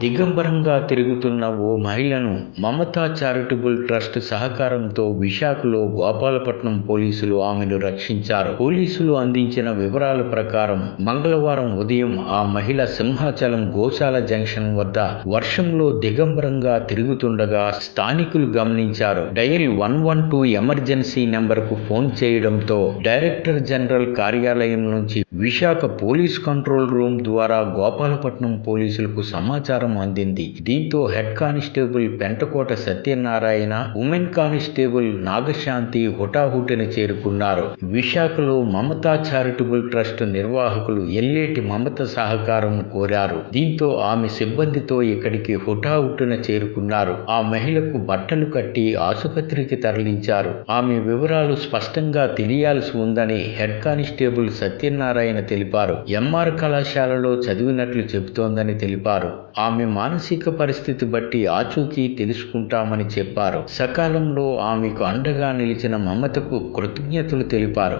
దిగంబరంగా తిరుగుతున్న ఓ మహిళను Mamata charitable trust సహకారంతో విశాఖలో గోపాలపట్నం పోలీసులు ఆమెను రక్షించారు. పోలీసులు అందించిన వివరాల ప్రకారం మంగళవారం ఉదయం ఆ మహిళ సింహాచలం గోశాల జంక్షన్ వద్ద వర్షంలో దిగంబరంగా తిరుగుతుండగా స్థానికులు గమనించారు. డయల్ 112 ఎమర్జెన్సీ నెంబర్కు ఫోన్ చేయడంతో డైరెక్టర్ జనరల్ కార్యాలయం నుంచి విశాఖ పోలీస్ కంట్రోల్ రూమ్ ద్వారా గోపాలపట్నం పోలీసులకు సమాచారం అందింది. దీంతో head constable Pentakota Satyanarayana, women constable నాగశాంతి హుటాహుటిన చేరుకున్నారు. విశాఖలో మమతా చారిటబుల్ ట్రస్ట్ నిర్వాహకులు ఎల్లేటి మమత సహకారం కోరారు. దీంతో ఆమె సిబ్బందితో ఇక్కడికి హుటాహుటిన చేరుకున్నారు. ఆ మహిళకు బట్టలు కట్టి ఆసుపత్రికి తరలించారు. ఆమె వివరాలు స్పష్టంగా తెలియాల్సి ఉందని హెడ్ కానిస్టేబుల్ సత్యనారాయణ తెలిపారు. ఎంఆర్ కళాశాలలో చదివినట్లు చెబుతోందని తెలిపారు. ఆమె మానసిక పరిస్థితి బట్టి ఆచూకీ తెలుసుకుంటామని చెప్పారు. సకాలంలో ఆమెకు అండగా నిలిచిన మమతకు కృతజ్ఞతలు తెలిపారు.